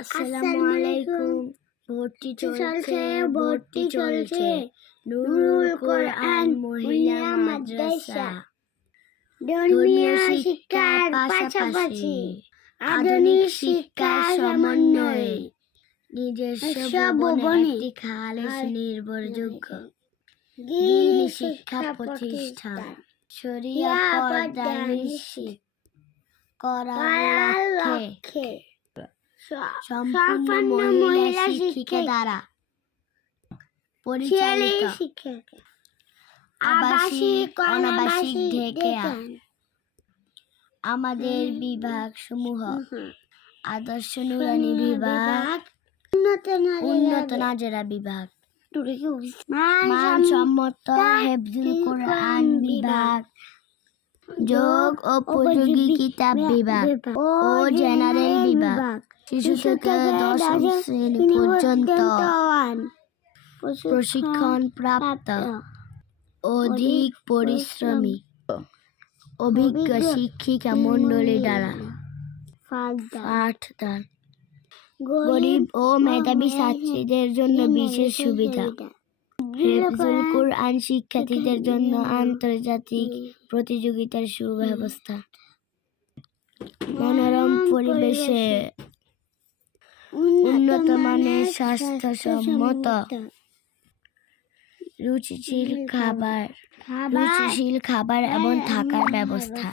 আসসালামু আলাইকুম। ভর্তি চলছে নুরুল কোরআন মহিলা মাদ্রাসা। ধর্মীয় শিক্ষার পাশাপাশি আধুনিক শিক্ষার সমন্বয়ে নিজস্ব ভবনে একটি খালেস নির্ভরযোগ্য দ্বীনি শিক্ষা প্রতিষ্ঠান শরিয়া পর্দা নিশ্চিত করার লক্ষ্যে সম্পূর্ণ মহিলা শিক্ষিকা দ্বারা পরিচালিত আবাসিক অনাবাসিক ঢেকেয়া আমাদের বিভাগ সমূহ আদর্শ নুরানী বিভাগ, উন্নত নাজেরা বিভাগ, মানসম্মত হেফজুল কোরআন বিভাগ, যোগ ও উপযোগী কিতাব বিভাগ ও জেনারেল বিভাগ, শিশু থেকে দশম শ্রেণী পর্যন্ত প্রশিক্ষণ প্রাপ্ত অধিক পরিশ্রমী অভিজ্ঞ শিক্ষিকা মণ্ডলী দ্বারা পাঠদান, গরিব ও মেধাবী ছাত্রীদের জন্য বিশেষ সুবিধা, হেফজুল কোরআন শিক্ষার্থীদের জন্য আন্তর্জাতিক প্রতিযোগিতার সুব্যবস্থা, মনোরম পরিবেশে উন্নত মানের স্বাস্থ্যসম্মত রুচিশীল খাবার এবং থাকার ব্যবস্থা,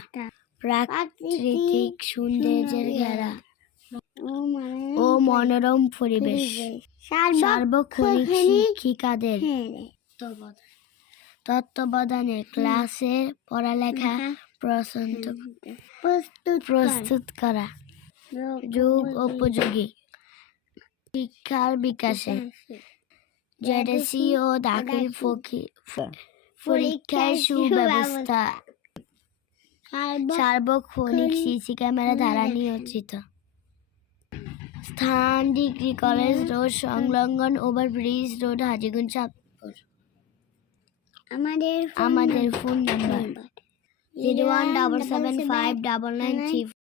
প্রাকৃতিক সৌন্দর্যের ঘেরা ও মনোরম পরিবেশ, সার্বক্ষণিক শিক্ষিকাদের তত্ত্বাবধানে ক্লাসের পড়ালেখা প্রস্তুত করা, যোগ উপযোগী শিক্ষার বিকাশে জেডেসি ও দাখিল পরীক্ষার সুব্যবস্থা, সার্বক্ষণিক সিসি ক্যামেরা দ্বারা নিয়োজিত স্থান ডিগ্রি কলেজ রোড সংলগ্ন ওভারব্রিজ রোড হাজীগঞ্জ চাঁদপুর। আমাদের ফোন নাম্বার 017759993